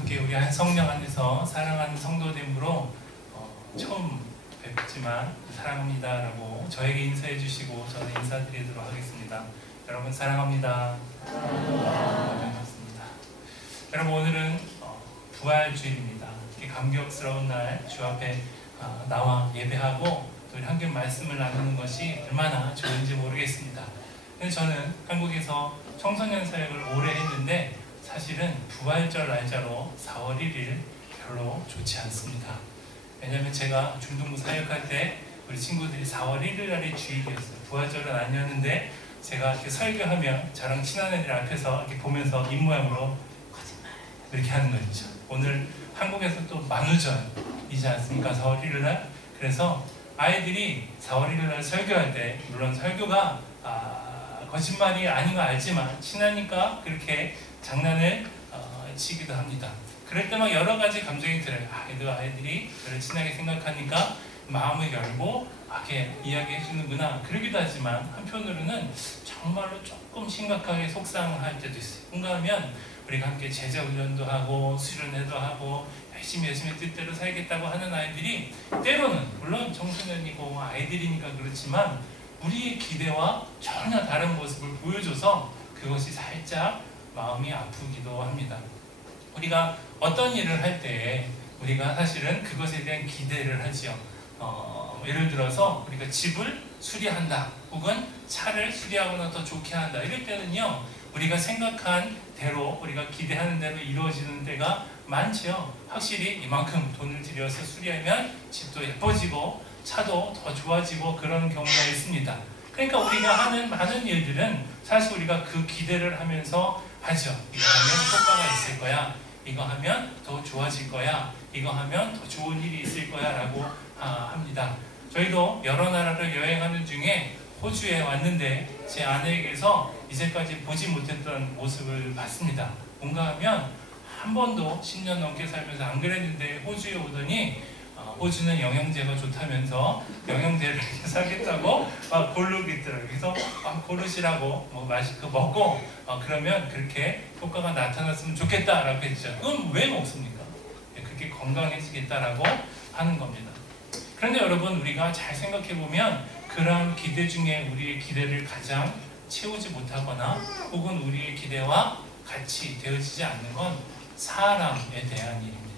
함께 우리 한 성령 안에서 사랑하는 성도됨으로 처음 뵙지만 사랑합니다라고 저에게 인사해 주시고 저는 인사드리도록 하겠습니다. 여러분 사랑합니다. 반갑습니다. 여러분 오늘은 부활주일입니다. 이렇게 감격스러운 날 주 앞에 나와 예배하고 또 하나님 말씀을 나누는 것이 얼마나 좋은지 모르겠습니다. 근데 저는 한국에서 청소년 사역을 오래 했는데 사실은 부활절 날짜로 4월 1일 별로 좋지 않습니다. 왜냐하면 제가 중등부 사역할 때 우리 친구들이 4월 1일 날이 주일이었어요. 부활절은 아니었는데 제가 이렇게 설교하면 저랑 친한 애들 앞에서 이렇게 보면서 입모양으로 거짓말 이렇게 하는 거죠. 오늘 한국에서 또 만우절이지 않습니까? 4월 1일 날. 그래서 아이들이 4월 1일 날 설교할 때 물론 설교가 거짓말이 아닌 거 알지만 친하니까 그렇게 장난을 치기도 합니다. 그럴 때 막 여러 가지 감정이 들어요. 아이들이 저를 친하게 생각하니까 마음을 열고 이렇게 이야기해 주는구나. 그러기도 하지만 한편으로는 정말로 조금 심각하게 속상할 때도 있어요. 뭔가 하면 우리가 함께 제자훈련도 하고 수련회도 하고 열심히 뜻대로 살겠다고 하는 아이들이 때로는 물론 청소년이고 아이들이니까 그렇지만 우리의 기대와 전혀 다른 모습을 보여줘서 그것이 살짝 마음이 아프기도 합니다. 우리가 어떤 일을 할 때 우리가 사실은 그것에 대한 기대를 하지요. 예를 들어서 우리가 집을 수리한다 혹은 차를 수리하거나 더 좋게 한다 이럴 때는요 우리가 생각한 대로 우리가 기대하는 대로 이루어지는 때가 많죠. 확실히 이만큼 돈을 들여서 수리하면 집도 예뻐지고 차도 더 좋아지고 그런 경우가 있습니다. 그러니까 우리가 하는 많은 일들은 사실 우리가 그 기대를 하면서 하죠. 이거 하면 효과가 있을 거야. 이거 하면 더 좋아질 거야. 이거 하면 더 좋은 일이 있을 거야 라고 합니다. 저희도 여러 나라를 여행하는 중에 호주에 왔는데 제 아내에게서 이제까지 보지 못했던 모습을 봤습니다. 뭔가 하면 한 번도 10년 넘게 살면서 안 그랬는데 호주에 오더니 호주는 영양제가 좋다면서 영양제를 사겠다고 막 고르고 있더라고요. 그래서 고르시라고 맛있게 먹고 그러면 그렇게 효과가 나타났으면 좋겠다라고 했죠. 그건 왜 먹습니까? 그렇게 건강해지겠다라고 하는 겁니다. 그런데 여러분 우리가 잘 생각해보면 그러한 기대 중에 우리의 기대를 가장 채우지 못하거나 혹은 우리의 기대와 같이 되어지지 않는 건 사람에 대한 일입니다.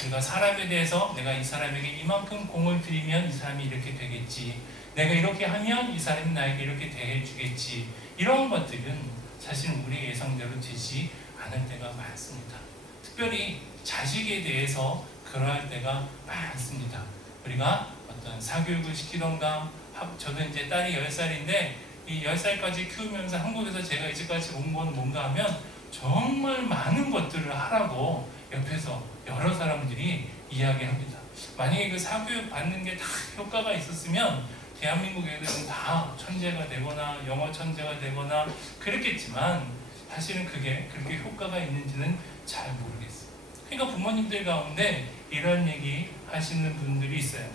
우리가 사람에 대해서 내가 이 사람에게 이만큼 공을 들이면 이 사람이 이렇게 되겠지, 내가 이렇게 하면 이 사람이 나에게 이렇게 대해주겠지, 이런 것들은 사실 우리의 예상대로 되지 않을 때가 많습니다. 특별히 자식에 대해서 그러할 때가 많습니다. 우리가 어떤 사교육을 시키던가, 저도 이제 딸이 10살인데 이 10살까지 키우면서 한국에서 제가 이제까지 온 건 뭔가 하면 정말 많은 것들을 하라고 옆에서 여러 사람들이 이야기합니다. 만약에 그 사교육 받는 게 다 효과가 있었으면 대한민국 애들은 다 천재가 되거나 영어 천재가 되거나 그랬겠지만 사실은 그게 그렇게 효과가 있는지는 잘 모르겠어요. 그러니까 부모님들 가운데 이런 얘기 하시는 분들이 있어요.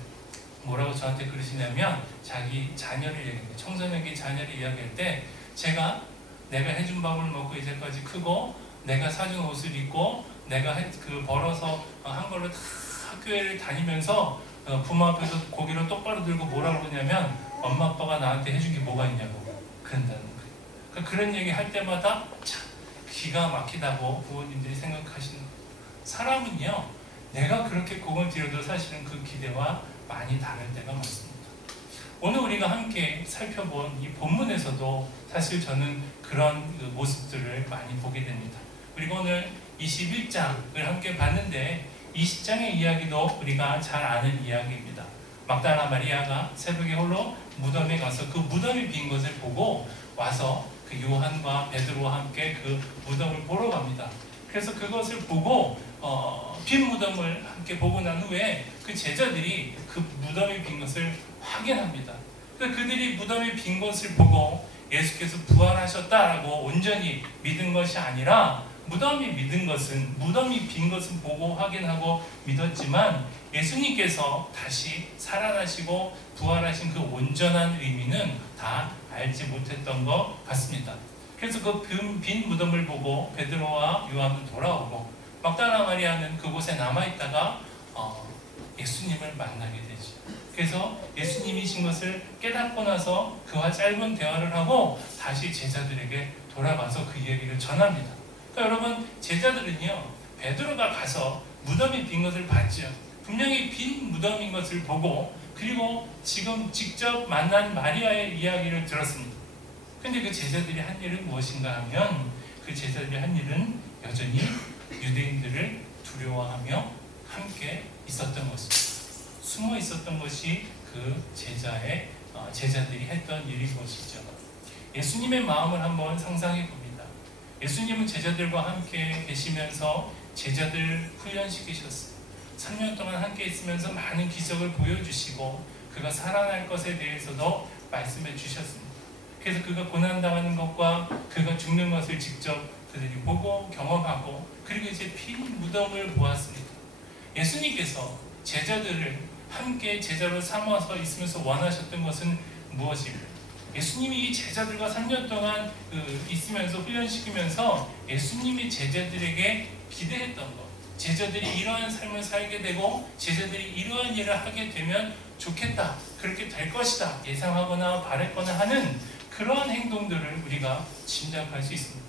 뭐라고 저한테 그러시냐면 자기 자녀를 얘기해요. 청소년기 자녀를 이야기할 때 내가 해준 밥을 먹고 이제까지 크고 내가 사준 옷을 입고 내가 벌어서 한 걸로 다 학교를 다니면서 부모 앞에서 고개를 똑바로 들고 뭐라고 그러냐면 엄마 아빠가 나한테 해준 게 뭐가 있냐고 그런다는 거예요. 그러니까 그런 얘기 할 때마다 참 기가 막히다고 부모님들이 생각하시는 거예요. 사람은요 내가 그렇게 공을 들여도 사실은 그 기대와 많이 다를 때가 많습니다. 오늘 우리가 함께 살펴본 이 본문에서도 사실 저는 그런 모습들을 많이 보게 됩니다. 그리고 오늘 21장을 함께 봤는데 20장의 이야기도 우리가 잘 아는 이야기입니다. 막달라 마리아가 새벽에 홀로 무덤에 가서 그 무덤이 빈 것을 보고 와서 그 요한과 베드로와 함께 그 무덤을 보러 갑니다. 그래서 그것을 보고 빈 무덤을 함께 보고 난 후에 그 제자들이 그 무덤이 빈 것을 확인합니다. 그래서 그들이 무덤이 빈 것을 보고 예수께서 부활하셨다라고 온전히 믿은 것이 아니라 무덤이 빈 것은 보고 확인하고 믿었지만 예수님께서 다시 살아나시고 부활하신 그 온전한 의미는 다 알지 못했던 것 같습니다. 그래서 그 빈 무덤을 보고 베드로와 요한은 돌아오고 막달라 마리아는 그곳에 남아있다가 예수님을 만나게 되죠. 그래서 예수님이신 것을 깨닫고 나서 그와 짧은 대화를 하고 다시 제자들에게 돌아가서 그 이야기를 전합니다. 그러니까 여러분, 제자들은요, 베드로가 가서 무덤이 빈 것을 봤죠. 분명히 빈 무덤인 것을 보고, 그리고 지금 직접 만난 마리아의 이야기를 들었습니다. 근데 그 제자들이 한 일은 무엇인가 하면, 그 제자들이 한 일은 여전히 유대인들을 두려워하며 함께 있었던 것입니다. 숨어 있었던 것이 그 제자들이 했던 일인 것이죠. 예수님의 마음을 한번 상상해 봅니다. 예수님은 제자들과 함께 계시면서 제자들 훈련시키셨어요. 3년 동안 함께 있으면서 많은 기적을 보여주시고 그가 살아날 것에 대해서도 말씀해 주셨습니다. 그래서 그가 고난당하는 것과 그가 죽는 것을 직접 그들이 보고 경험하고, 그리고 이제 빈 무덤을 보았습니다. 예수님께서 제자들을 함께 제자로 삼아서 있으면서 원하셨던 것은 무엇일까요? 예수님이 이 제자들과 3년 동안 있으면서 훈련시키면서 예수님이 제자들에게 기대했던 것, 제자들이 이러한 삶을 살게 되고 제자들이 이러한 일을 하게 되면 좋겠다, 그렇게 될 것이다 예상하거나 바랬거나 하는 그러한 행동들을 우리가 짐작할 수 있습니다.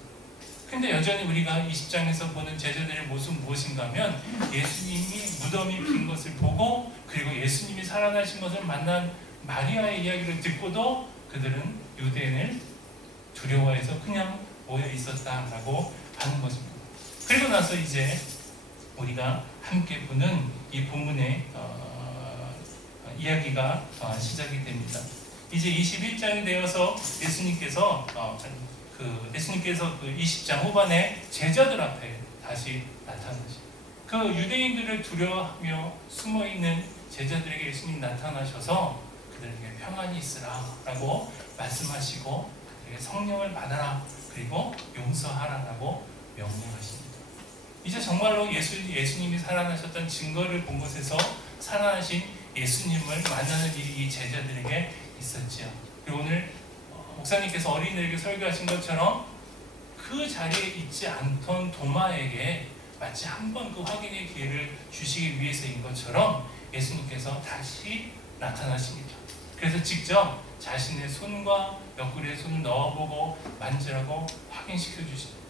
근데 여전히 우리가 20장에서 보는 제자들의 모습은 무엇인가 하면, 예수님이 무덤이 빈 것을 보고 그리고 예수님이 살아나신 것을 만난 마리아의 이야기를 듣고도 그들은 유대인을 두려워해서 그냥 모여 있었다라고 하는 것입니다. 그리고 나서 이제 우리가 함께 보는 이 본문의 이야기가 시작이 됩니다. 이제 21장이 되어서 예수님께서 그 20장 후반에 제자들 앞에 다시 나타나시죠. 그 유대인들을 두려워하며 숨어있는 제자들에게 예수님 나타나셔서 그들에게 평안이 있으라 라고 말씀하시고, 그들에게 성령을 받아라, 그리고 용서하라 라고 명령하십니다. 이제 정말로 예수님이 살아나셨던 증거를 본 곳에서 살아나신 예수님을 만나는 일이 이 제자들에게 있었지요. 그리고 오늘 목사님께서 어린이들에게 설교하신 것처럼 그 자리에 있지 않던 도마에게 마치 한 번 그 확인의 기회를 주시기 위해서인 것처럼 예수님께서 다시 나타나십니다. 그래서 직접 자신의 손과 옆구리에 손을 넣어보고 만지라고 확인시켜 주십니다.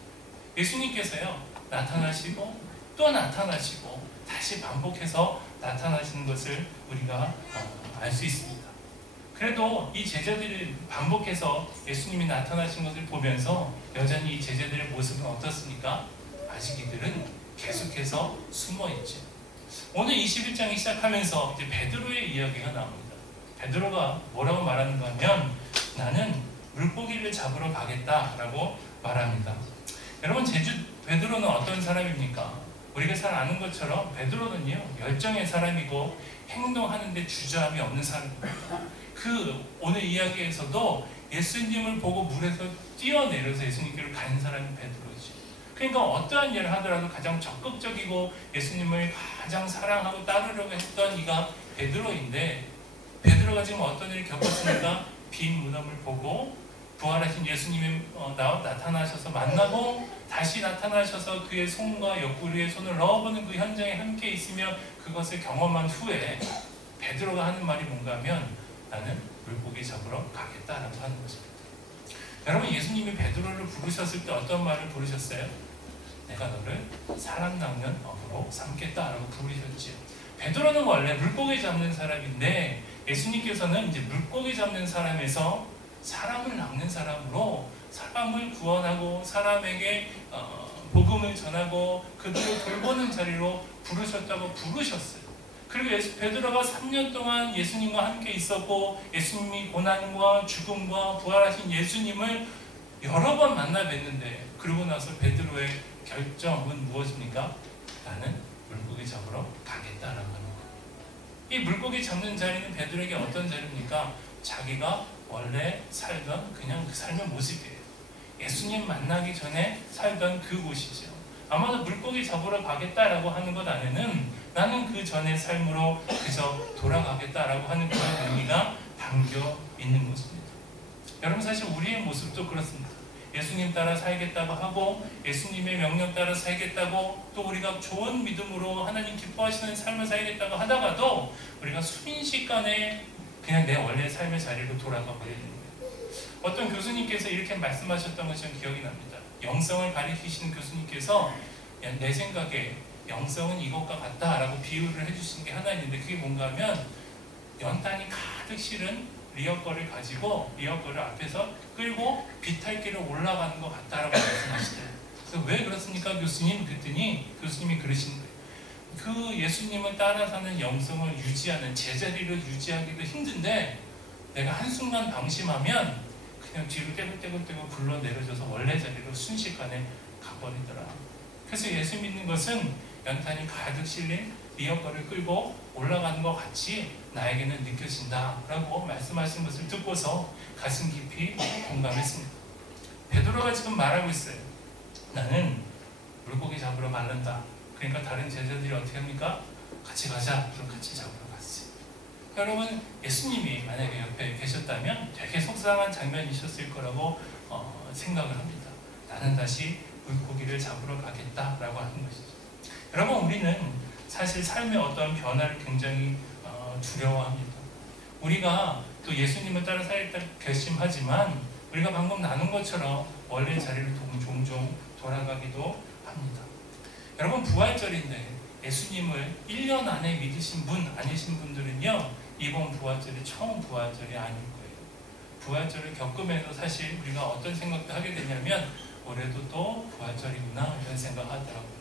예수님께서요, 나타나시고 또 나타나시고 다시 반복해서 나타나시는 것을 우리가 알 수 있습니다. 그래도 이 제자들이 반복해서 예수님이 나타나신 것을 보면서 여전히 이 제자들의 모습은 어떻습니까? 아직 이들은 계속해서 숨어있죠. 오늘 21장이 시작하면서 이제 베드로의 이야기가 나옵니다. 베드로가 뭐라고 말하는가 하면, 나는 물고기를 잡으러 가겠다라고 말합니다. 여러분, 베드로는 어떤 사람입니까? 우리가 잘 아는 것처럼 베드로는요, 열정의 사람이고 행동하는데 주저함이 없는 사람입니다. 오늘 이야기에서도 예수님을 보고 물에서 뛰어내려서 예수님께로 간 사람이 베드로죠. 그러니까 어떠한 일을 하더라도 가장 적극적이고 예수님을 가장 사랑하고 따르려고 했던 이가 베드로인데, 베드로가 지금 어떤 일을 겪었습니까? 빈 무덤을 보고 부활하신 예수님이 나타나셔서 만나고 다시 나타나셔서 그의 손과 옆구리에 손을 넣어보는 그 현장에 함께 있으며 그것을 경험한 후에 베드로가 하는 말이 뭔가 하면, 나는 물고기 잡으러 가겠다라고 하는 것입니다. 여러분, 예수님이 베드로를 부르셨을 때 어떤 말을 부르셨어요? 내가 너를 사람 낚는 어부로 삼겠다라고 부르셨지요. 베드로는 원래 물고기 잡는 사람인데 예수님께서는 이제 물고기 잡는 사람에서 사람을 낚는 사람으로 사람을 구원하고 사람에게 복음을 전하고 그들을 돌보는 자리로 부르셨어요. 그리고 베드로가 3년 동안 예수님과 함께 있었고 예수님이 고난과 죽음과 부활하신 예수님을 여러 번 만나 뵀는데, 그러고 나서 베드로의 결정은 무엇입니까? 나는 물고기 잡으러 가겠다라는 겁니다. 이 물고기 잡는 자리는 베드로에게 어떤 자리입니까? 자기가 원래 살던 그냥 그 삶의 모습이에요. 예수님 만나기 전에 살던 그 곳이죠. 아마도 물고기 잡으러 가겠다라고 하는 것 안에는 나는 그 전의 삶으로 그저 돌아가겠다라고 하는 그런 의미가 담겨 있는 것입니다. 여러분, 사실 우리의 모습도 그렇습니다. 예수님 따라 살겠다고 하고 예수님의 명령 따라 살겠다고 또 우리가 좋은 믿음으로 하나님 기뻐하시는 삶을 살겠다고 하다가도 우리가 순식간에 그냥 내 원래 삶의 자리로 돌아가 버리는 거예요. 어떤 교수님께서 이렇게 말씀하셨던 것이 기억이 납니다. 영성을 가리키시는 교수님께서 내 생각에 영성은 이것과 같다라고 비유를 해주신 게 하나 있는데 그게 뭔가 하면 연탄이 가득 실은 리어거를 가지고 리어거를 앞에서 끌고 비탈길을 올라가는 것 같다라고 말씀하시대요. 그래서 왜 그렇습니까 교수님? 그랬더니 교수님이 그러시는 거예요. 그 예수님을 따라 사는 영성을 유지하는 제자리를 유지하기도 힘든데 내가 한순간 방심하면 그냥 뒤로 떼굴떼굴 굴러 내려져서 원래 자리로 순식간에 가버리더라. 그래서 예수 믿는 것은 연탄이 가득 실린 리어거를 끌고 올라가는 것 같이 나에게는 느껴진다 라고 말씀하신 것을 듣고서 가슴 깊이 공감했습니다. 베드로가 지금 말하고 있어요. 나는 물고기 잡으러 가는다. 그러니까 다른 제자들이 어떻게 합니까? 같이 가자. 그럼 같이 잡으러 갔어요. 여러분 예수님이 만약에 옆에 계셨다면 되게 속상한 장면이셨을 거라고 생각을 합니다. 나는 다시 물고기를 잡으러 가겠다라고 하는 것이죠. 여러분 우리는 사실 삶의 어떤 변화를 굉장히 두려워합니다. 우리가 또 예수님을 따라 살겠다 결심하지만 우리가 방금 나눈 것처럼 원래 자리를 종종 돌아가기도 합니다. 여러분 부활절인데 예수님을 1년 안에 믿으신 분 아니신 분들은요 이번 부활절이 처음 부활절이 아닐 거예요. 부활절을 겪으면서 사실 우리가 어떤 생각도 하게 되냐면 올해도 또 부활절이구나 이런 생각하더라고요.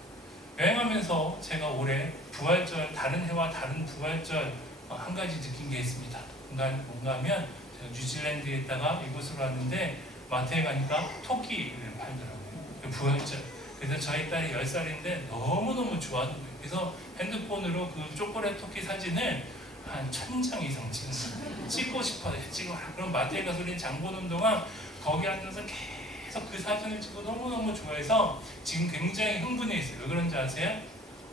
여행하면서 제가 올해 부활절 다른 해와 다른 부활절 한 가지 느낀 게 있습니다. 뭔가 하면 제가 뉴질랜드에 있다가 이곳으로 왔는데 마트에 가니까 토끼를 팔더라고요. 부활절. 그래서 저희 딸이 10살인데 너무너무 좋아하는 거예요. 그래서 핸드폰으로 그 초콜릿 토끼 사진을 한 1000장 이상 찍고 싶어요. 찍어라. 그럼 마트에 가서 우리 장 보는 동안 거기 앉아서 계속 그 사진을 찍고 너무너무 좋아해서 지금 굉장히 흥분해 있어요. 왜 그런지 아세요?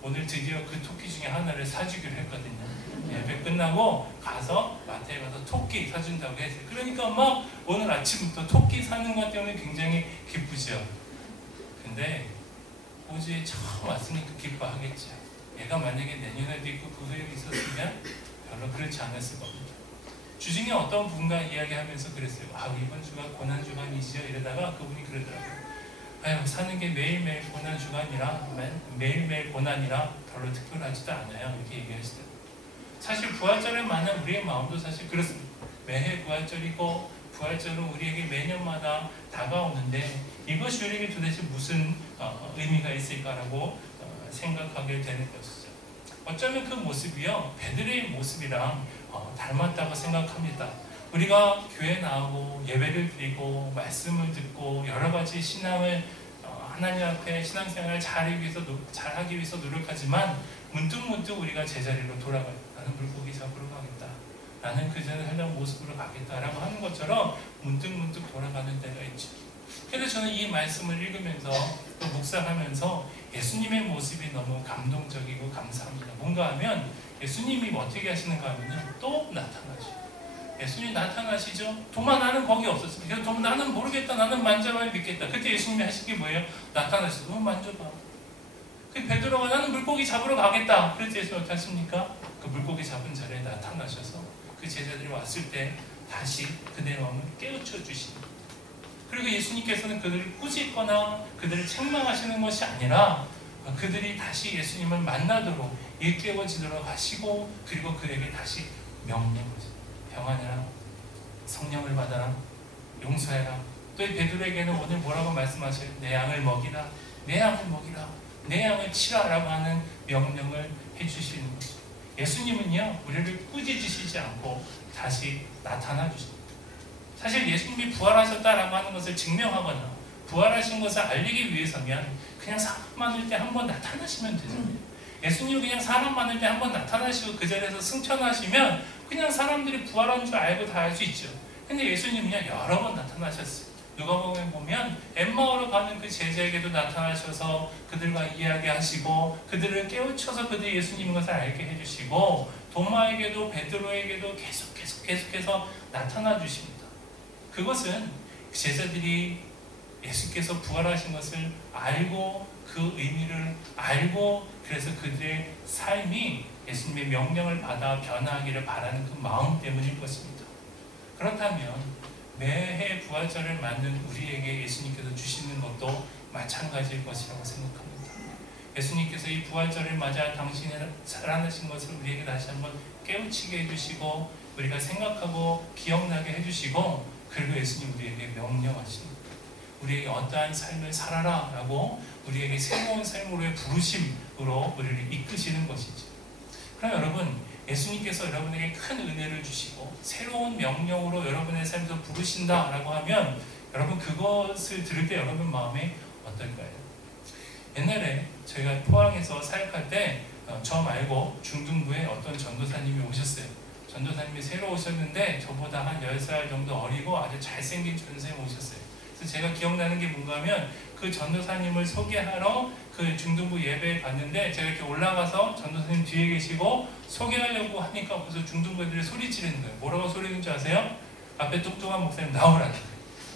오늘 드디어 그 토끼 중에 하나를 사주기로 했거든요. 예배 끝나고 가서 마트에 가서 토끼 사준다고 했어요. 그러니까 막 오늘 아침부터 토끼 사는 것 때문에 굉장히 기쁘죠. 근데 호주에 처음 왔으니까 기뻐하겠죠. 얘가 만약에 내년에도 있고 그 후에 있었으면 별로 그렇지 않았을 겁니다. 주중에 어떤 분과 이야기하면서 그랬어요. 이번 주가 고난주간이지요. 이러다가 그분이 그러더라고요. 사는 게 매일매일 고난주간이라 매일매일 고난이라 별로 특별하지도 않아요. 이렇게 얘기하시더라고요. 사실 부활절에 만한 우리의 마음도 사실 그렇습니다. 매해 부활절이고 부활절은 우리에게 매년마다 다가오는데 이것이 우리에게 도대체 무슨 의미가 있을까라고 생각하게 되는 것이죠. 어쩌면 그 모습이요 베드로의 모습이랑 닮았다고 생각합니다. 우리가 교회 나오고 예배를 드리고 말씀을 듣고 여러 가지 신앙을 하나님 앞에 신앙생활을 잘하기 위해서 노력하지만 문득문득 우리가 제자리로 돌아가요. 나는 물고기 잡으러 가겠다. 나는 그 전에 살던 모습으로 가겠다라고 하는 것처럼 문득문득 돌아가는 때가 있죠. 그래서 저는 이 말씀을 읽으면서 또 묵상하면서 예수님의 모습이 너무 감동적이고 감사합니다. 뭔가 하면 예수님이 어떻게 하시는가 하면 또 나타나시죠. 예수님이 나타나시죠. 도마 나는 거기 없었습니다. 나는 모르겠다. 나는 만져봐야 믿겠다. 그때 예수님이 하신 게 뭐예요? 나타나셔서 만져봐. 그 베드로가 나는 물고기 잡으러 가겠다. 그래서 예수님 어떻게 하십니까? 그 물고기 잡은 자리에 나타나셔서 그 제자들이 왔을 때 다시 그들의 마음을 깨우쳐 주십니다. 그리고 예수님께서는 그들을 꾸짖거나 그들을 책망하시는 것이 아니라 그들이 다시 예수님을 만나도록 일깨워지도록 하시고 그리고 그에게 다시 명령을 평안해라, 성령을 받아라, 용서해라. 또 이 베드로에게는 오늘 뭐라고 말씀하셔요? 내 양을 먹이라, 내 양을 먹이라, 내 양을 치라라고 하는 명령을 해주시는 거죠. 예수님은요 우리를 꾸짖으시지 않고 다시 나타나 주십니다. 사실 예수님이 부활하셨다라고 하는 것을 증명하거나 부활하신 것을 알리기 위해서면 그냥 사람 많을 때 한번 나타나시면 되잖아요. 예수님이 그냥 사람 많을 때 한번 나타나시고 그 자리에서 승천하시면 그냥 사람들이 부활한 줄 알고 다 알 수 있죠. 근데 예수님은요 여러 번 나타나셨어요. 누가복음에 보면 엠마오로 가는 그 제자에게도 나타나셔서 그들과 이야기하시고 그들을 깨우쳐서 그들이 예수님인 것을 알게 해주시고 도마에게도 베드로에게도 계속해서 나타나 주십니다. 그것은 제자들이 예수께서 부활하신 것을 알고 그 의미를 알고 그래서 그들의 삶이 예수님의 명령을 받아 변화하기를 바라는 그 마음 때문일 것입니다. 그렇다면 매해 부활절을 맞는 우리에게 예수님께서 주시는 것도 마찬가지일 것이라고 생각합니다. 예수님께서 이 부활절을 맞아 당신이 살아나신 것을 우리에게 다시 한번 깨우치게 해주시고 우리가 생각하고 기억나게 해주시고 그리고 예수님 우리에게 명령하십니다. 우리에게 어떠한 삶을 살아라 라고 우리에게 새로운 삶으로의 부르심으로 우리를 이끄시는 것이죠. 그럼 여러분, 예수님께서 여러분에게 큰 은혜를 주시고 새로운 명령으로 여러분의 삶에서 부르신다 라고 하면 여러분 그것을 들을 때 여러분 마음에 어떨까요? 옛날에 저희가 포항에서 사역할 때 저 말고 중등부에 어떤 전도사님이 오셨어요. 전도사님이 새로 오셨는데 저보다 한 10살 정도 어리고 아주 잘생긴 전도사님이 오셨어요. 그래서 제가 기억나는 게 뭔가 하면 그 전도사님을 소개하러 그 중등부 예배에 갔는데 제가 이렇게 올라가서 전도사님 뒤에 계시고 소개하려고 하니까 벌써 중등부 애들이 소리 지르는 거예요. 뭐라고 소리 지르는 줄 아세요? 앞에 뚱뚱한 목사님 나오라는 거예요.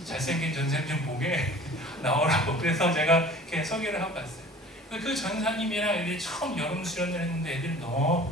잘생긴 전도사님 좀 보게 나오라고. 그래서 제가 이렇게 소개를 하고 갔어요. 그 전사님이랑 애들이 처음 여름 수련을 했는데 애들이 너무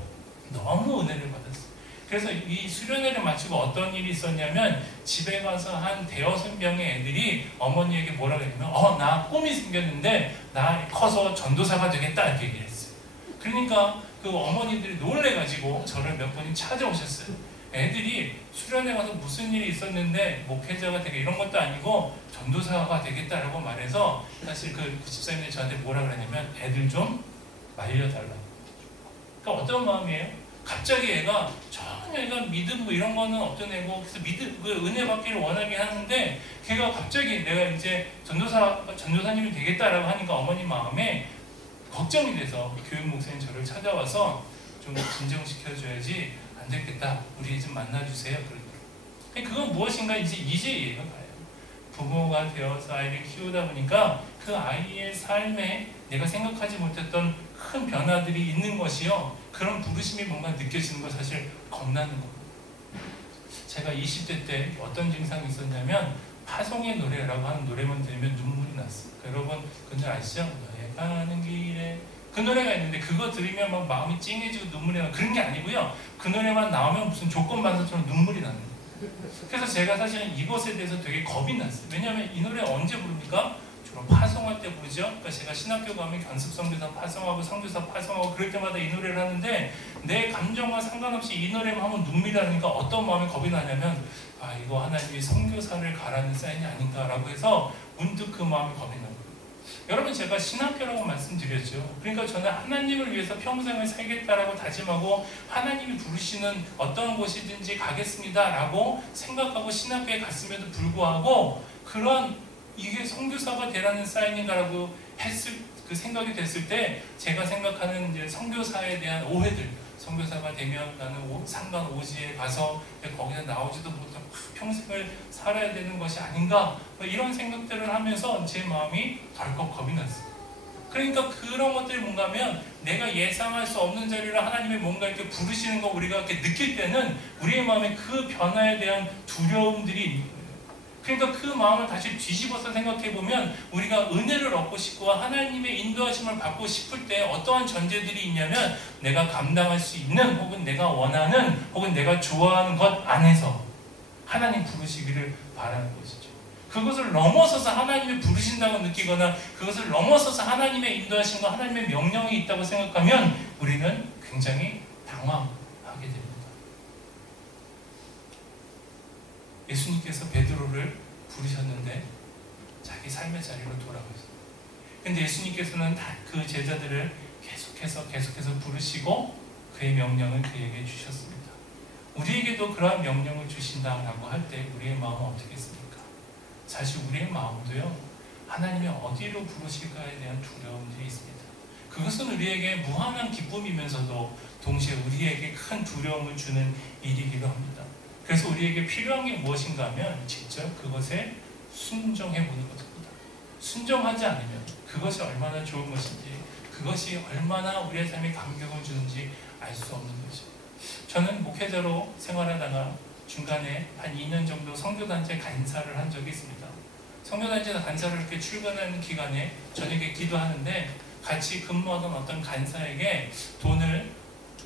은혜를 받았어요. 그래서 이 수련회를 마치고 어떤 일이 있었냐면 집에 가서 한 대여섯 명의 애들이 어머니에게 뭐라 그랬냐면 나 꿈이 생겼는데 나 커서 전도사가 되겠다 이렇게 얘기를 했어요. 그러니까 그 어머니들이 놀래가지고 저를 몇 분이 찾아오셨어요. 애들이 수련회 가서 무슨 일이 있었는데 목회자가 되게 이런 것도 아니고 전도사가 되겠다라고 말해서 사실 그 집사님들이 저한테 뭐라 그랬냐면 애들 좀 말려달라고. 그러니까 어떤 마음이에요? 갑자기 애가 전혀 애가 믿음 뭐 이런 거는 없던 애고 그래서 믿음 그 은혜 받기를 원하게 하는데 걔가 갑자기 내가 이제 전도사님이 되겠다라고 하니까 어머니 마음에 걱정이 돼서 교육 목사님 저를 찾아와서 좀 진정시켜줘야지 안 되겠다. 우리 좀 만나주세요. 그러더라고요. 그건 무엇인가 이제 이해가 가요. 부모가 되어서 아이를 키우다 보니까 그 아이의 삶에 내가 생각하지 못했던 큰 변화들이 있는 것이요. 그런 부르심이 뭔가 느껴지는 거 사실 겁나는 거예요. 제가 20대 때 어떤 증상이 있었냐면 파송의 노래라고 하는 노래만 들으면 눈물이 났어요. 여러분 그 노래 아시죠? 너의 가는 길에 그 노래가 있는데 그거 들으면 막 마음이 찡해지고 눈물이 나고 그런 게 아니고요. 그 노래만 나오면 무슨 조건반사처럼 눈물이 나는 거예요. 그래서 제가 사실은 이것에 대해서 되게 겁이 났어요. 왜냐하면 이 노래 언제 부릅니까? 주로 파송할 때 부르죠. 그러니까 제가 신학교 가면 견습성교사 파송하고 성교사 파송하고 그럴 때마다 이 노래를 하는데 내 감정과 상관없이 이 노래만 하면 눈물이 나니까 어떤 마음에 겁이 나냐면 이거 하나님이 성교사를 가라는 사인이 아닌가라고 해서 문득 그 마음에 겁이 나요. 여러분 제가 신학교라고 말씀드렸죠. 그러니까 저는 하나님을 위해서 평생을 살겠다라고 다짐하고 하나님이 부르시는 어떤 곳이든지 가겠습니다라고 생각하고 신학교에 갔음에도 불구하고 그런 이게 선교사가 되라는 사인인가라고 그 생각이 됐을 때 제가 생각하는 이제 선교사에 대한 오해들 선교사가 되면 나는 상관 오지에 가서 거기서 나오지도 못하고 평생을 살아야 되는 것이 아닌가 이런 생각들을 하면서 제 마음이 덜컥 겁이 났어요. 그러니까 그런 것들이 뭔가 하면 내가 예상할 수 없는 자리로 하나님이 뭔가 이렇게 부르시는 거 우리가 이렇게 느낄 때는 우리의 마음에 그 변화에 대한 두려움들이 있는 거예요. 그러니까 그 마음을 다시 뒤집어서 생각해보면 우리가 은혜를 얻고 싶고 하나님의 인도하심을 받고 싶을 때 어떠한 전제들이 있냐면 내가 감당할 수 있는 혹은 내가 원하는 혹은 내가 좋아하는 것 안에서 하나님 부르시기를 바라는 것이죠. 그것을 넘어서서 하나님이 부르신다고 느끼거나 그것을 넘어서서 하나님의 인도하심과 하나님의 명령이 있다고 생각하면 우리는 굉장히 당황하게 됩니다. 예수님께서 베드로를 부르셨는데 자기 삶의 자리로 돌아가셨어요. 근데 예수님께서는 그 제자들을 계속해서 부르시고 그의 명령을 그에게 주셨습니다. 우리에게도 그러한 명령을 주신다라고 할 때 우리의 마음은 어떻겠습니까? 사실 우리의 마음도요 하나님이 어디로 부르실까에 대한 두려움들이 있습니다. 그것은 우리에게 무한한 기쁨이면서도 동시에 우리에게 큰 두려움을 주는 일이기도 합니다. 그래서 우리에게 필요한 게 무엇인가 하면 직접 그것에 순종해 보는 것입니다. 순종하지 않으면 그것이 얼마나 좋은 것인지 그것이 얼마나 우리의 삶에 감격을 주는지 알 수 없는 거죠. 저는 목회자로 생활하다가 중간에 한 2년 정도 선교단체 간사를 한 적이 있습니다. 성교단체 간사로 이렇게 출근하는 기간에 저녁에 기도하는데 같이 근무하던 어떤 간사에게 돈을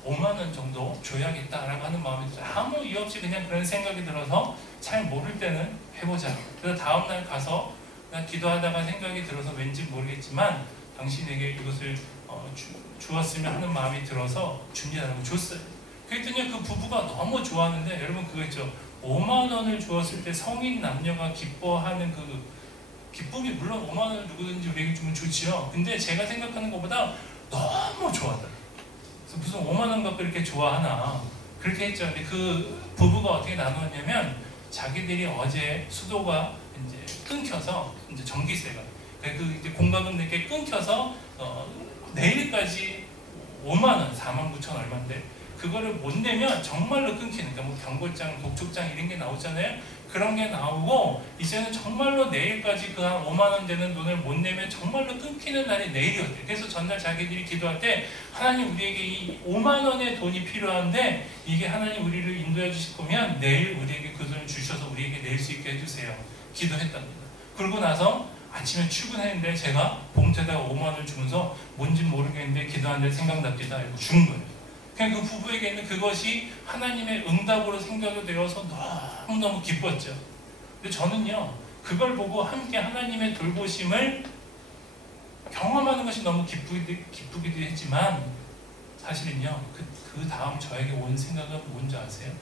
5만 원 정도 줘야겠다라고 하는 마음이 들어요. 아무 이유 없이 그냥 그런 생각이 들어서 잘 모를 때는 해보자. 그래서 다음날 가서 나 기도하다가 생각이 들어서 왠지 모르겠지만 당신에게 이것을 주었으면 하는 마음이 들어서 줍니다라고 줬어요. 그랬더니 그 부부가 너무 좋아하는데, 여러분 그거 있죠. 5만 원을 주었을 때 성인 남녀가 기뻐하는 그 기쁨이, 물론 5만 원을 누구든지 우리에게 주면 좋지요. 근데 제가 생각하는 것보다 너무 좋아하더라고요. 그래서 무슨 5만 원 갖고 이렇게 좋아하나 그렇게 했죠. 근데 그 부부가 어떻게 나누었냐면, 자기들이 어제 수도가 이제 끊겨서, 이제 전기세가 그 이제 공과금 내게 끊겨서 내일까지 5만 원, 49,000 얼마인데 그거를 못 내면 정말로 끊기는, 그러니까 뭐 경고장, 독촉장 이런 게 나오잖아요. 그런 게 나오고 이제는 정말로 내일까지 그 한 5만 원 되는 돈을 못 내면 정말로 끊기는 날이 내일이었대요. 그래서 전날 자기들이 기도할 때, 하나님 우리에게 이 5만 원의 돈이 필요한데 이게 하나님 우리를 인도해 주실 거면 내일 우리에게 그 돈을 주셔서 우리에게 낼 수 있게 해주세요. 기도했답니다. 그러고 나서 아침에 출근했는데 제가 봉투에다가 5만 원을 주면서 뭔지 모르겠는데 기도하는데 생각납니다. 이러고 준 거예요. 그냥 그 부부에게는 그것이 하나님의 응답으로 생각이 되어서 너무너무 기뻤죠. 근데 저는요, 그걸 보고 함께 하나님의 돌보심을 경험하는 것이 너무 기쁘기도 했지만, 사실은요, 그 다음 저에게 온 생각은 뭔지 아세요?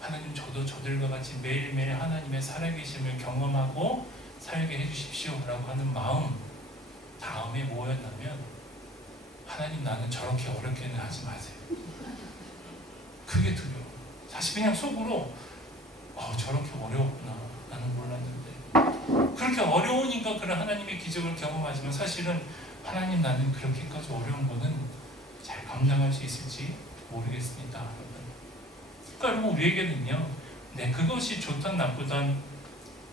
하나님, 저도 저들과 같이 매일매일 하나님의 살아계심을 경험하고 살게 해주십시오 라고 하는 마음. 다음에 뭐였냐면, 하나님, 나는 저렇게 어렵게는 하지 마세요. 그게 두려워. 사실 그냥 속으로 저렇게 어려웠구나, 나는 몰랐는데. 그렇게 어려우니까 그런 하나님의 기적을 경험하지만, 사실은 하나님, 나는 그렇게까지 어려운 거는 잘 감당할 수 있을지 모르겠습니다. 그러니까 여러분, 우리에게는요, 그것이 좋든 나쁘든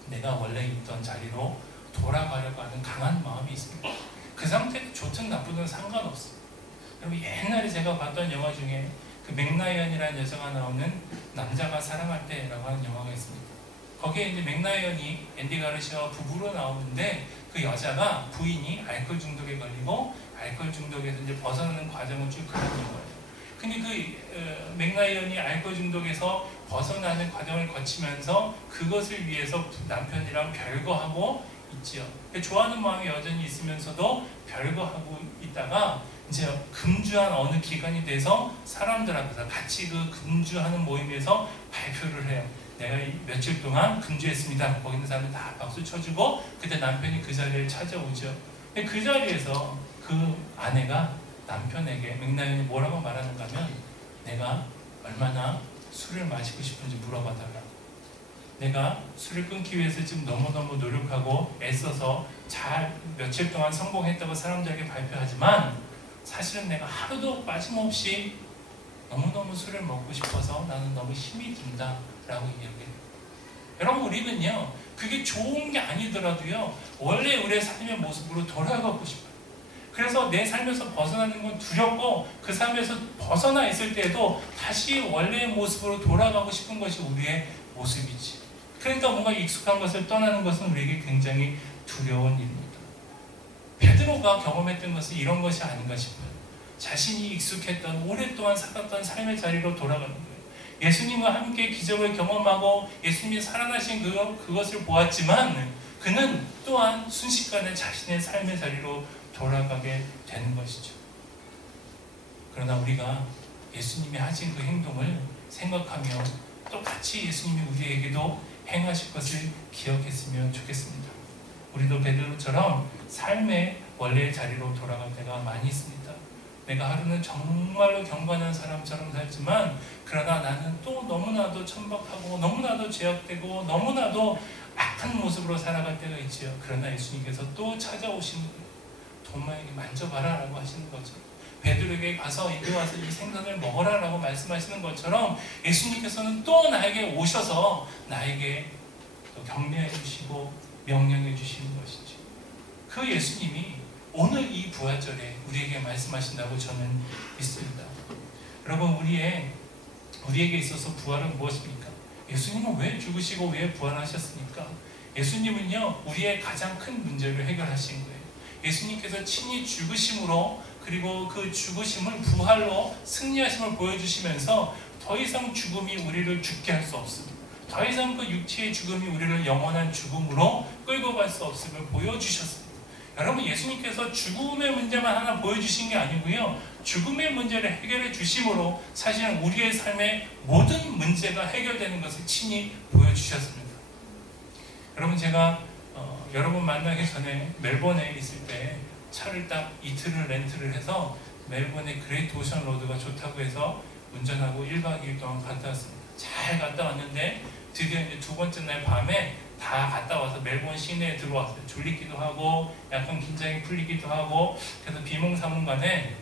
내가 원래 있던 자리로 돌아가려고 하는 강한 마음이 있습니다. 그 상태가 좋든 나쁘든 상관없어요. 여러분, 옛날에 제가 봤던 영화 중에 그 맥라이언이라는 여자가 나오는 남자가 사랑할 때라고 하는 영화가 있습니다. 거기에 이제 맥라이언이 앤디 가르시아와 부부로 나오는데, 그 여자가 부인이 알코올 중독에 걸리고 알코올 중독에서 이제 벗어나는 과정을 쭉 그리는 거예요. 근데 그 맥라이언이 알코올 중독에서 벗어나는 과정을 거치면서 그것을 위해서 남편이랑 별거하고 있지요. 좋아하는 마음이 여전히 있으면서도 별거하고 있다가 이제 금주한 어느 기간이 돼서 사람들 앞에서 같이 그 금주하는 모임에서 발표를 해요. 내가 며칠 동안 금주했습니다. 거기 있는 사람들 다 박수 쳐주고, 그때 남편이 그 자리에 찾아오죠. 근데 그 자리에서 그 아내가 남편에게 맥라이언이 뭐라고 말하는가 하면, 내가 얼마나 술을 마시고 싶은지 물어봐달라고. 내가 술을 끊기 위해서 지금 너무너무 노력하고 애써서 잘 며칠 동안 성공했다고 사람들에게 발표하지만, 사실은 내가 하루도 빠짐없이 너무너무 술을 먹고 싶어서 나는 너무 힘이 든다 라고 이야기해요. 여러분, 우리는요, 그게 좋은 게 아니더라도요, 원래 우리의 삶의 모습으로 돌아가고 싶어요. 그래서 내 삶에서 벗어나는 건 두렵고, 그 삶에서 벗어나 있을 때에도 다시 원래의 모습으로 돌아가고 싶은 것이 우리의 모습이지. 그러니까 뭔가 익숙한 것을 떠나는 것은 우리에게 굉장히 두려운 일입니다. 베드로가 경험했던 것은 이런 것이 아닌가 싶어요. 자신이 익숙했던, 오랫동안 살았던 삶의 자리로 돌아가는 거예요. 예수님과 함께 기적을 경험하고 예수님이 살아나신 그것을 보았지만, 그는 또한 순식간에 자신의 삶의 자리로 돌아가게 되는 것이죠. 그러나 우리가 예수님이 하신 그 행동을 생각하며 똑같이 예수님이 우리에게도 행하실 것을 기억했으면 좋겠습니다. 우리도 베드로처럼 삶의 원래의 자리로 돌아갈 때가 많이 있습니다. 내가 하루는 정말로 경건한 사람처럼 살지만, 그러나 나는 또 너무나도 천박하고 너무나도 죄악되고 너무나도 악한 모습으로 살아갈 때가 있지요. 그러나 예수님께서 또 찾아오시는 거예요. 도마에게 만져봐라 라고 하시는 거죠. 베드로에게 가서 이리 와서 이 생선을 먹어라 라고 말씀하시는 것처럼, 예수님께서는 또 나에게 오셔서 나에게 또 격려해 주시고 명령해 주시는 것이죠. 그 예수님이 오늘 이 부활절에 우리에게 말씀하신다고 저는 믿습니다. 여러분, 우리에게 있어서 부활은 무엇입니까? 예수님은 왜 죽으시고 왜 부활하셨습니까? 예수님은요, 우리의 가장 큰 문제를 해결하신 거예요. 예수님께서 친히 죽으심으로, 그리고 그 죽으심을 부활로 승리하심을 보여주시면서 더 이상 죽음이 우리를 죽게 할 수 없습니다. 더 이상 그 육체의 죽음이 우리를 영원한 죽음으로 끌고 갈 수 없음을 보여주셨습니다. 여러분, 예수님께서 죽음의 문제만 하나 보여주신 게 아니고요, 죽음의 문제를 해결해 주심으로 사실은 우리의 삶의 모든 문제가 해결되는 것을 친히 보여주셨습니다. 여러분, 제가 여러분 만나기 전에 멜번에 있을 때 차를 딱 이틀을 렌트를 해서 멜번의 그레이트 오션 로드가 좋다고 해서 운전하고 1박 2일 동안 갔다 왔습니다. 잘 갔다 왔는데 드디어 이제 두 번째 날 밤에 다 갔다 와서 멜번 시내에 들어왔어요. 졸리기도 하고 약간 긴장이 풀리기도 하고, 그래서 비몽사몽간에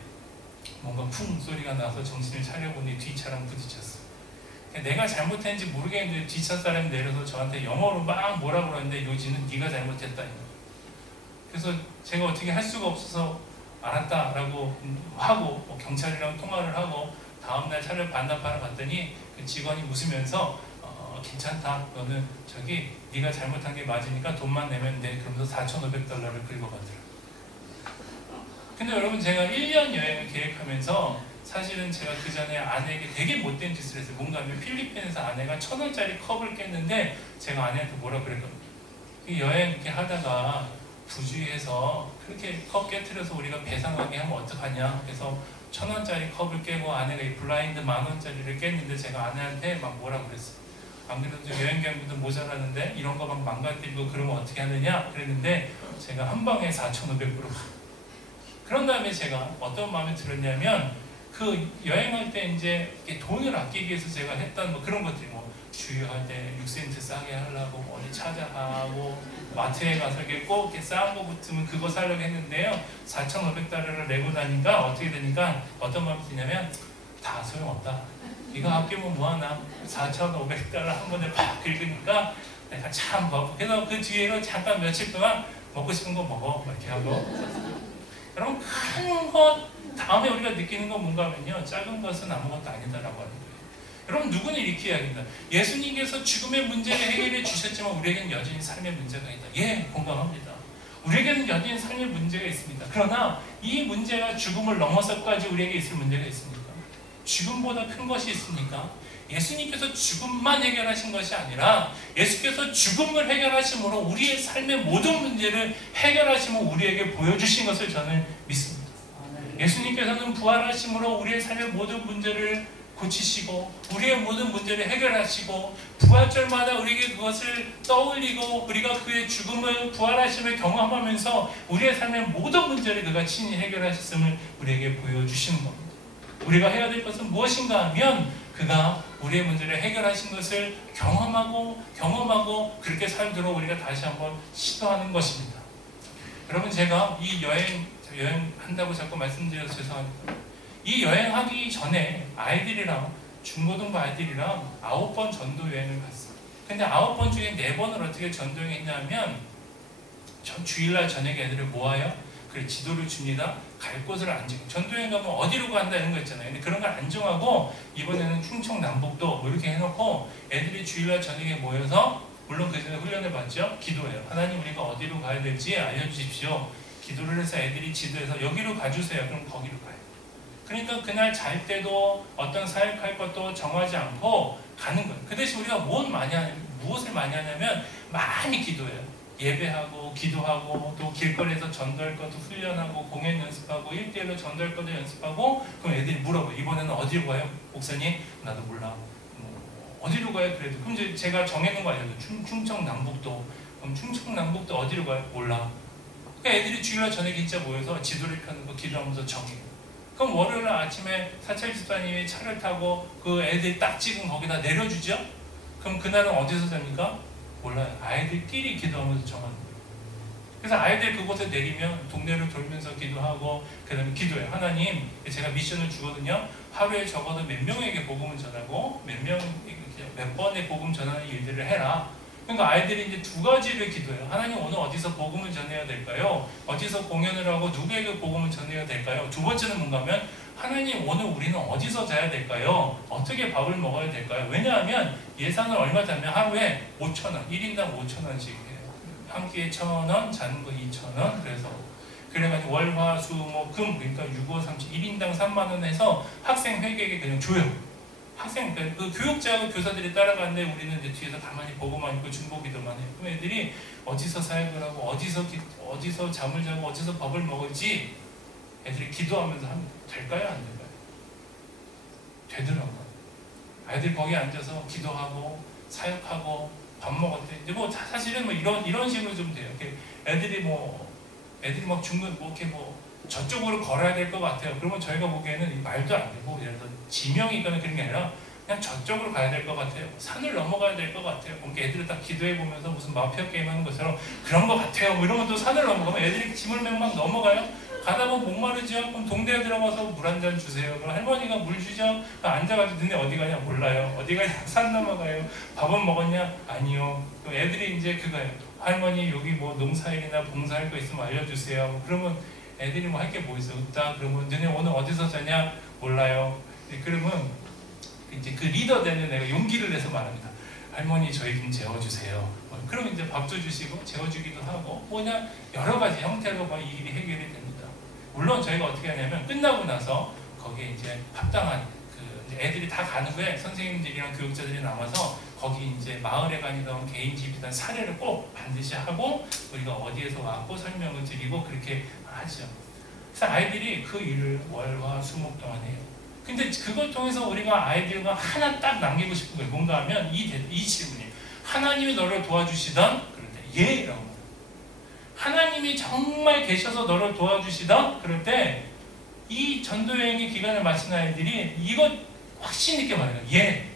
뭔가 쿵 소리가 나서 정신을 차려보니 뒷차랑 부딪혔어요. 내가 잘못했는지 모르겠는데 뒷차 사람이 내려서 저한테 영어로 막 뭐라 그러는데, 요지는 네가 잘못했다. 그래서 제가 어떻게 할 수가 없어서 알았다라고 하고 경찰이랑 통화를 하고 다음날 차를 반납하러 갔더니 그 직원이 웃으면서 괜찮다, 너는 저기 네가 잘못한 게 맞으니까 돈만 내면 돼, 그러면서 $4,500를 긁어가더라고요. 근데 여러분, 제가 1년 여행을 계획하면서 사실은 제가 그 전에 아내에게 되게 못된 짓을 했어요. 뭔가 하면 필리핀에서 아내가 1,000원짜리 컵을 깼는데 제가 아내한테 뭐라 그랬거든요. 여행 이렇게 하다가 부주의해서 그렇게 컵 깨트려서 우리가 배상하게 하면 어떡하냐. 그래서 1,000원짜리 컵을 깨고 아내가 이 블라인드 10,000원짜리를 깼는데 제가 아내한테 막 뭐라 그랬어요. 안 그래도 여행 경비도 모자라는데 이런 거 막 망가뜨리고 그러면 어떻게 하느냐 그랬는데 제가 한 방에 4,500불. 그런 다음에 제가 어떤 마음이 들었냐면, 그 여행할 때 이제 돈을 아끼기 위해서 제가 했던 뭐 그런 것들이, 뭐 주유할 때 6센트 싸게 하려고 어디 찾아가고 마트에 가서 이렇게 꼭 이렇게 싼 거 붙으면 그거 사려고 했는데요, $4,500을 내고 나니까 어떻게 되니까 어떤 마음이 드냐면, 다 소용없다. 이거 아끼면 뭐하나. $4,500 한 번에 팍 긁으니까 내가 참 바보. 그래서 그 뒤에는 잠깐 며칠 동안 먹고 싶은 거 먹어 이렇게 하고. 여러분, 큰 것 다음에 우리가 느끼는 건 뭔가 하면요, 작은 것은 아무것도 아니다라고 하는 거예요. 여러분, 누구는 이렇게 이야기합니다. 예수님께서 죽음의 문제를 해결해 주셨지만 우리에게는 여전히 삶의 문제가 있다. 예, 공감합니다. 우리에게는 여전히 삶의 문제가 있습니다. 그러나 이 문제가 죽음을 넘어서까지 우리에게 있을 문제가 있습니까? 죽음보다 큰 것이 있습니까? 예수님께서 죽음만 해결하신 것이 아니라 예수께서 죽음을 해결하심으로 우리의 삶의 모든 문제를 해결하심을 우리에게 보여주신 것을 저는 믿습니다. 예수님께서는 부활하심으로 우리의 삶의 모든 문제를 고치시고 우리의 모든 문제를 해결하시고, 부활절마다 우리에게 그것을 떠올리고 우리가 그의 죽음을, 부활하심을 경험하면서 우리의 삶의 모든 문제를 그가 친히 해결하셨음을 우리에게 보여주시는 겁니다. 우리가 해야 될 것은 무엇인가 하면 그가 우리의 문제를 해결하신 것을 경험하고 그렇게 살도록 우리가 다시 한번 시도하는 것입니다. 여러분, 제가 이 여행한다고 자꾸 말씀드려서 죄송합니다. 이 여행하기 전에 아이들이랑, 중고등부 아이들이랑 9번 전도 여행을 갔어요. 근데 9번 중에 4번을 어떻게 전도 여행했냐면, 주일날 저녁에 애들을 모아요. 그래, 지도를 줍니다. 갈 곳을 안 정하고, 전도여행 가면 어디로 간다 이런 거 있잖아요. 근데 그런 걸 안 정하고 이번에는 충청 남북도 뭐 이렇게 해놓고 애들이 주일날 저녁에 모여서, 물론 그 전에 훈련을 받죠. 기도해요. 하나님, 우리가 어디로 가야 될지 알려주십시오. 기도를 해서 애들이 지도해서 여기로 가주세요. 그럼 거기로 가요. 그러니까 그날 잘 때도 어떤 사역할 것도 정하지 않고 가는 거예요. 그 대신 우리가 무엇을 많이 하냐면 많이 기도해요. 예배하고 기도하고, 또 길거리에서 전도할 것도 훈련하고 공연 연습하고 1대1로 전도할 것도 연습하고. 그럼 애들이 물어봐요. 이번에는 어디로 가요? 목사님, 나도 몰라. 어디로 가요? 그래도 그럼 이제 제가 정해놓은 거 알려줘요. 충청 남북도. 그럼 충청 남북도 어디로 가요? 몰라. 그러니까 애들이 주일날 저녁에 진짜 모여서 지도를 펴놓고 기도하면서 정해요. 그럼 월요일 아침에 사찰 집사님이 차를 타고 그 애들이 딱 찍은 거기다 내려주죠? 그럼 그날은 어디서 잡니까? 몰라요. 아이들끼리 기도하면서 정하는 거예요. 그래서 아이들 그곳에 내리면 동네를 돌면서 기도하고, 그 다음에 기도해요. 하나님, 제가 미션을 주거든요. 하루에 적어도 몇 명에게 복음을 전하고 몇 번의 복음 전하는 일들을 해라. 그러니까 아이들이 이제 두 가지를 기도해요. 하나님, 오늘 어디서 복음을 전해야 될까요? 어디서 공연을 하고 누구에게 복음을 전해야 될까요? 두 번째는 뭔가 하면, 하나님, 오늘 우리는 어디서 자야 될까요? 어떻게 밥을 먹어야 될까요? 왜냐하면 예산을 얼마 잡면 하루에 5,000원, 1인당 5,000원씩 해요. 한 끼에 1,000원, 자는 거 2,000원. 그래서 그래가지고 월, 화, 수, 목, 금 그러니까 6, 5, 30 1인당 3만 원 해서 학생 회계에 그냥 줘요. 학생 그 교육자하고 교사들이 따라가는데 우리는 이제 뒤에서 가만히 보고만 있고 중보기도만 해요. 그럼 애들이 어디서 사역을 하고 어디서 잠을 자고 어디서 밥을 먹을지 애들이 기도하면서 하면 될까요? 안 될까요? 되더라고요. 아이들이 거기 앉아서 기도하고 사역하고 밥 먹을 때 이제 뭐 사실은 뭐 이런 식으로 좀 돼요. 이렇게 애들이 막 중간 뭐 이렇게 뭐 저쪽으로 걸어야 될 것 같아요. 그러면 저희가 보기에는 말도 안 되고 예를 들어 지명이 있거나 그런 게 아니라 그냥 저쪽으로 가야 될 것 같아요. 산을 넘어가야 될 것 같아요. 그러니까 애들이 딱 기도해 보면서 무슨 마피아 게임 하는 것처럼 그런 것 같아요. 뭐 이러면 또 산을 넘어가면 애들이 짐을 막 넘어가요. 가다 보면 목마르죠. 그럼 동대에 들어가서 물 한 잔 주세요. 그럼 할머니가 물 주죠. 앉아가지고 너네 어디 가냐 몰라요. 어디 가냐 산 넘어가요. 밥은 먹었냐? 아니요. 그럼 애들이 이제 그거예요. 할머니 여기 뭐 농사일이나 봉사할 거 있으면 알려주세요. 그러면 애들이 뭐 할 게 뭐 있어? 없다. 그러면 너네 오늘 어디서 자냐? 몰라요. 그러면 이제 그 리더 되는 애가 용기를 내서 말합니다. 할머니 저희 좀 재워주세요. 그럼 이제 밥도 주시고 재워주기도 하고 뭐냐 여러 가지 형태로 이 일이 해결이 됩니다. 물론 저희가 어떻게 하냐면 끝나고 나서 거기에 이제 합당한 그 애들이 다 간 후에 선생님들이랑 교육자들이 남아서 거기 이제 마을에 다니던 개인 집이든 사례를 꼭 반드시 하고 우리가 어디에서 왔고 설명을 드리고 그렇게 하죠. 그래서 아이들이 그 일을 월화 수목 동안 해요. 근데 그걸 통해서 우리가 아이들과 하나 딱 남기고 싶은 게 뭔가 하면 이 질문이에요. 하나님이 너를 도와주시던 그럴 때 예라고 말해요. 하나님이 정말 계셔서 너를 도와주시던 그럴 때 이 전도여행의 기간을 마친 아이들이 이거 확신 있게 말해요. 예.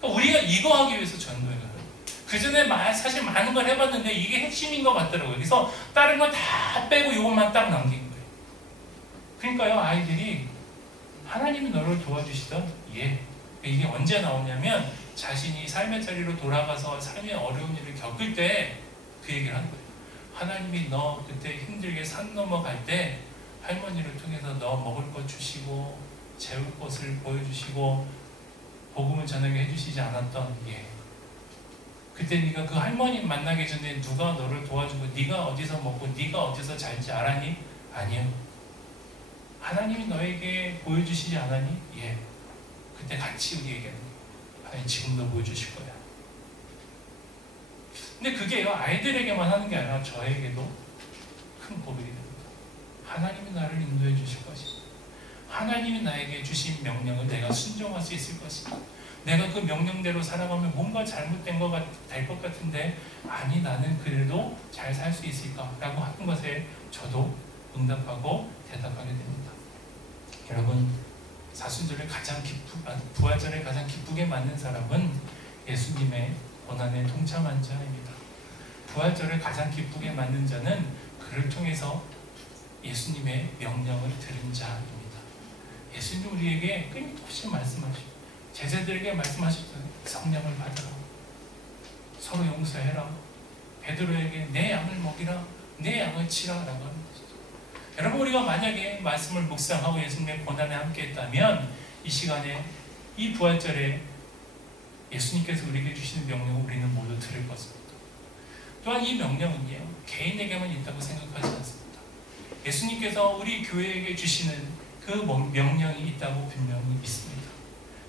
그러니까 우리가 이거 하기 위해서 전도여행을 해요. 그 전에 사실 많은 걸 해봤는데 이게 핵심인 것 같더라고요. 그래서 다른 거 다 빼고 이것만 딱 남긴 거예요. 그러니까요, 아이들이 하나님이 너를 도와주시던 예. 이게 언제 나오냐면 자신이 삶의 자리로 돌아가서 삶의 어려운 일을 겪을 때 그 얘기를 하는 거예요. 하나님이 너 그때 힘들게 산 넘어갈 때 할머니를 통해서 너 먹을 것 주시고 재울 것을 보여주시고 복음을 전하게 해주시지 않았던 예. 그때 네가 그 할머니 만나기 전에 누가 너를 도와주고 네가 어디서 먹고 네가 어디서 잘지 알았니? 아니요. 하나님이 너에게 보여주시지 않았니? 예. 그때 같이 우리에게는 하나님 지금도 보여주실 거야. 근데 그게요 아이들에게만 하는 게 아니라 저에게도 큰 고백이 됩니다. 하나님이 나를 인도해 주실 것이다. 하나님이 나에게 주신 명령을 내가 순종할 수 있을 것이다. 내가 그 명령대로 살아가면 뭔가 잘못된 것 될 것 같은데 아니 나는 그래도 잘 살 수 있을까라고 하는 것에 저도 응답하고 대답하게 됩니다. 여러분 사순절을 부활절을 가장 기쁘게 맞는 사람은 예수님의 고난에 동참한 자입니다. 부활절을 가장 기쁘게 맞는 자는 그를 통해서 예수님의 명령을 들은 자입니다. 예수님 우리에게 끊임없이 말씀하시고 제자들에게 말씀하셨잖아요. 성령을 받으라. 서로 용서해라. 베드로에게 내 양을 먹이라. 내 양을 치라라고 하는 것이죠. 여러분 우리가 만약에 말씀을 묵상하고 예수님의 고난에 함께했다면 이 시간에 이 부활절에 예수님께서 우리에게 주시는 명령을 우리는 모두 들을 것입니다. 또한 이 명령은요 개인에게만 있다고 생각하지 않습니다. 예수님께서 우리 교회에게 주시는 그 명령이 있다고 분명히 믿습니다.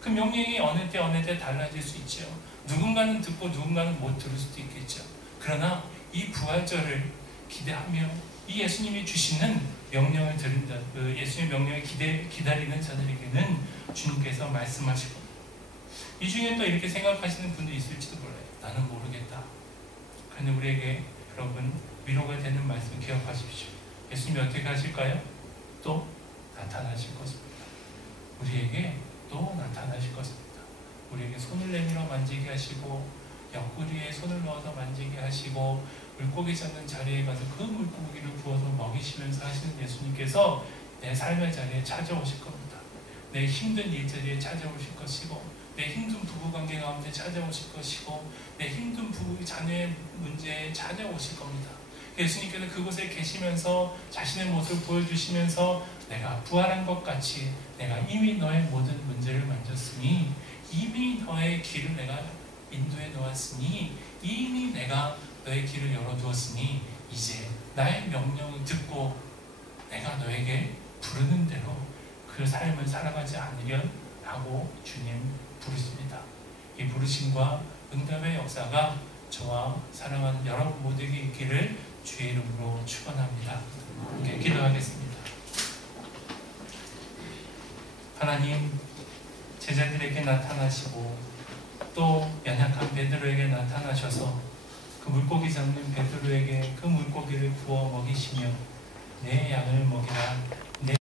그 명령이 어느 때 달라질 수 있죠. 누군가는 듣고 누군가는 못 들을 수도 있겠죠. 그러나 이 부활절을 기대하며 이 예수님이 주시는 명령을 들은 자, 그 예수님의 명령을 기다리는 자들에게는 주님께서 말씀하실 겁니다. 이 중에 또 이렇게 생각하시는 분도 있을지도 몰라요. 나는 모르겠다. 그런데 우리에게 여러분 위로가 되는 말씀 기억하십시오. 예수님이 어떻게 하실까요? 또 나타나실 것입니다. 우리에게 또 나타나실 것입니다. 우리에게 손을 내밀어 만지게 하시고 옆구리에 손을 넣어서 만지게 하시고 물고기 잡는 자리에 가서 그 물고기를 구워서 먹이시면서 하시는 예수님께서 내 삶의 자리에 찾아오실 겁니다. 내 힘든 일자리에 찾아오실 것이고 내 힘든 부부관계 가운데 찾아오실 것이고 내 힘든 부부 자녀의 문제에 찾아오실 겁니다. 예수님께서 그곳에 계시면서 자신의 모습을 보여주시면서 내가 부활한 것 같이 내가 이미 너의 모든 문제를 만졌으니 이미 너의 길을 내가 인도해 놓았으니 이미 내가 너의 길을 열어두었으니 이제 나의 명령을 듣고 내가 너에게 부르는 대로 그 삶을 살아가지 않으련 하고 주님 부르십니다. 이 부르심과 응답의 역사가 저와 사랑하는 여러분 모두에게 있기를 주의 이름으로 축원합니다. 함께 기도하겠습니다. 하나님, 제자들에게 나타나시고 또 연약한 베드로에게 나타나셔서 그 물고기 잡는 베드로에게 그 물고기를 구워 먹이시며 내 양을 먹이라